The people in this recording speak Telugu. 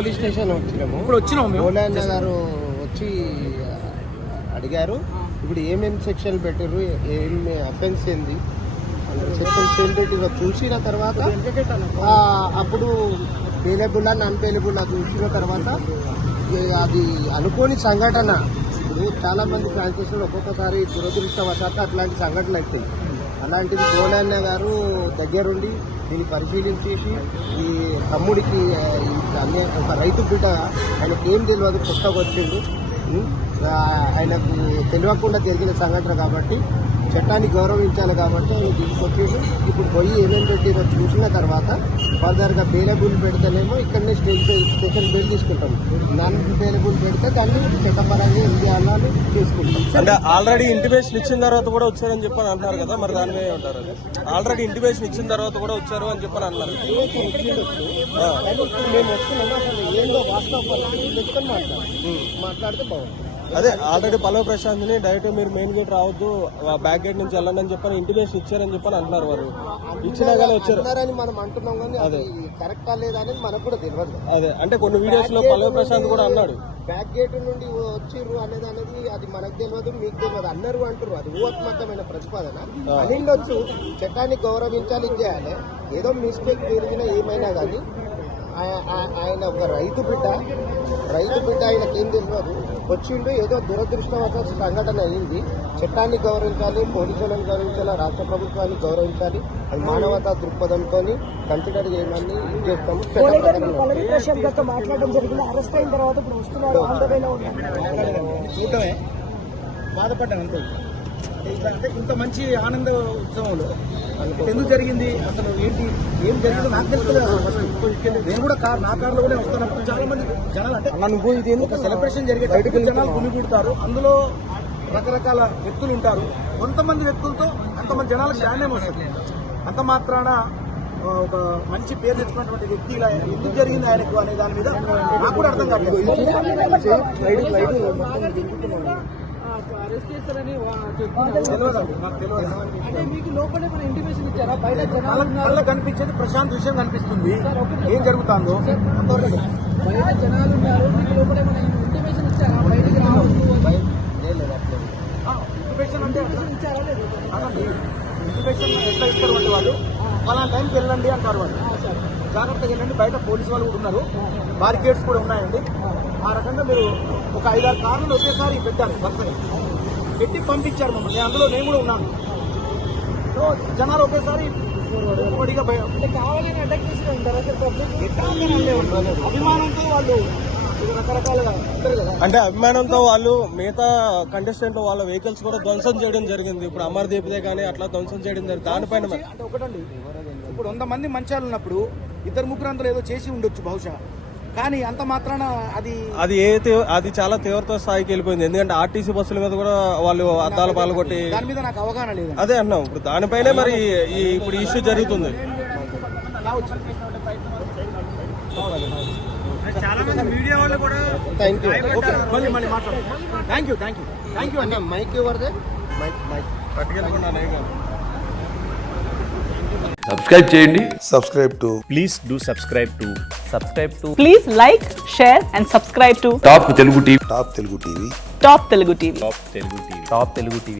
పోలీస్ స్టేషన్ వచ్చినాము. ఇప్పుడు వచ్చినాము. గోలన్న గారు వచ్చి అడిగారు, ఇప్పుడు ఏమేమి సెక్షన్లు పెట్టారు, ఏమి అఫెన్స్ ఏంది, సెక్షన్స్ ఏం పెట్టిరో చూసిన తర్వాత అప్పుడు పేలబుల్లా నాన్ పేలబుల్లా చూసిన తర్వాత అది అనుకోని సంఘటన. ఇప్పుడు చాలా మంది ఫ్రాంచైజీలు ఒక్కొక్కసారి దురదృష్టవశాత్తు అట్లాంటి సంఘటనలు అవుతాయి. అలాంటిది గోలన్న గారు దగ్గరుండి దీన్ని పరిశీలించేసి ఈ తమ్ముడికి ఒక రైతు బిడ్డ ఆయనకి ఏం తెలియదు, కొత్తగా వచ్చిండు, ఆయనకు తెలియకుండా జరిగిన సంఘటన కాబట్టి చట్టాన్ని గౌరవించాలి కాబట్టి ఆయన తీసుకొచ్చేసి ఇప్పుడు పోయి ఏమేమి పెట్టిరో చూసిన తర్వాత ఫర్దర్గా బెయిలబుల్ పెడితేనేమో ఇక్కడనే స్పెషల్ బెయిల్ తీసుకుంటాం. నాన్ బెయిలబుల్ పెడితే దాన్ని చట్టపరంగా ఇండియాలో తీసుకుంటాం. అంటే ఆల్రెడీ ఇంటిమేషన్ ఇచ్చిన తర్వాత కూడా వచ్చారని చెప్పని అంటున్నారు కదా, మరి దాని మీద ఉంటారు. ఆల్రెడీ ఇంటిమేషన్ ఇచ్చిన తర్వాత కూడా వచ్చారు అని చెప్పని అన్నారు. మేము వస్తున్నాము, అసలు ఏందో వాస్తవ పరిస్థితి మాట్లాడితే బాగుంది. అదే ఆల్రెడీ పల్లవ ప్రశాంత్ ని డైరెక్ట్ మీరు మెయిన్ గేట్ రావద్దు, బ్యాక్ గేట్ నుంచి వెళ్ళండి అని చెప్పని ఇంటిమేషన్ ఇచ్చారని చెప్పని అంటున్నారు. వారు ఇచ్చినా కానీ వచ్చారు మనం అంటున్నాం, కానీ అది కరెక్టా లేదా అనేది మనకు కూడా తెలియదు. అదే అంటే కొన్ని వీడియోస్ లో పల్లవ ప్రశాంత్ కూడా అన్నాడు, బ్యాక్ గేట్ నుండి వచ్చిర్రు అనేది అది మనకు తెలియదు, మీకు తెలియదు అన్నారు అంటారు. అది ఊహాత్మకమైన ప్రతిపాదన అనిండొచ్చు. చట్టాన్ని గౌరవించాలి, ఇది చేయాలి. ఏదో మిస్టేక్ జరిగినా ఏమైనా కానీ ఆయన ఒక రైతు బిడ్డ ఆయనకి ఏం తెలియదు, వచ్చిండు, ఏదో దురదృష్టవశాత్తు సంఘటన అయింది. చట్టాన్ని గౌరవించాలి, పోలీసులను గౌరవించాలి, రాష్ట్ర ప్రభుత్వాన్ని గౌరవించాలి. అది మానవతా దృక్పథంతో కన్సిడర్ చేయమని చేస్తాము. మాట్లాడడం జరిగింది. అరెస్ట్ అయిన తర్వాత ఇప్పుడు వస్తున్నారు, చూడటమే బాధపడ్డాను అంతే. అంటే ఇంత మంచి ఆనంద ఉత్సవంలో ఎందుకు జరిగింది, అసలు ఏంటి, ఏం జరిగిందో నాకు తెలుసుకోలేదు. నేను కూడా నా కార్లో కూడా వస్తున్నప్పుడు చాలా మంది జనాలు, అంటే ఒక సెలబ్రేషన్ జరిగేటప్పుడు జనాలు గుమిగూడతారు. అందులో రకరకాల వ్యక్తులు ఉంటారు. కొంతమంది వ్యక్తులతో అంతమంది జనాలకు ధ్యానం వస్తుంది. అంత మాత్రాన ఒక మంచి పేరు తెచ్చుకున్నటువంటి వ్యక్తి ఇలా ఎందుకు జరిగింది ఆయనకు అనే దాని మీద నాకు కూడా అర్థం కావట్లేదు. కళ్ళ కనిపించేది ప్రశాంత్ విషయం కనిపిస్తుంది. ఏం జరుగుతుందో ఇంటిమేషన్ అంటే ఇంటిమేషన్ ఎట్లా ఇస్తారు అంటే వాళ్ళు ఫలానా టైంకి వెళ్ళండి అంటారు. వాళ్ళు జాగ్రత్తగా వెళ్ళండి, బయట పోలీసు వాళ్ళు కూడా ఉన్నారు, బారికేడ్స్ కూడా ఉన్నాయండి. ఆ రకంగా మీరు ఒక 5-6 కార్లు ఒకేసారి పెట్టారు, వరుసగా పెట్టి పంపించారు మమ్మల్ని. అందులో నేను కూడా ఉన్నాను. సో జనాలు ఒకేసారి అభిమానంతో వాళ్ళు రకరకాలుగా ఉంటారు కదా. అంటే అభిమానంతో వాళ్ళు మిగతా కంటెస్టెంట్ వాళ్ళ వెహికల్స్ కూడా ధ్వంసం చేయడం జరిగింది. ఇప్పుడు అమర్దీప్దే కానీ అట్లా ధ్వంసం చేయడం జరిగింది. దానిపైన అంటే ఒకటండి, ఇప్పుడు 100 మంది మంచాలు ఉన్నప్పుడు 2-3 అందులో ఏదో చేసి ఉండొచ్చు బహుశా, కానీ అంత మాత్రాన అది చాలా తీవ్రత స్థాయికి వెళ్ళిపోయింది. ఎందుకంటే ఆర్టీసీ బస్సుల మీద కూడా వాళ్ళు అద్దాలు పాల్గొట్టి, దాని మీద నాకు అవగాహన లేదు. అదే అన్నాం. ఇప్పుడు దానిపైనే మరి ఇప్పుడు ఇష్యూ జరుగుతుంది. చాలా మంది మీడియా వాళ్ళు కూడా మళ్ళీ మాట్లాడారు. థ్యాంక్ యూ అన్న. మైక్ ఎవరిదే? మైక్ పట్టుకెళ్ళకుండా సబ్స్క్రైబ్ చేయండి. Please do subscribe to. Please like, share and subscribe to top Telugu TV. Top Telugu TV. Top Telugu TV.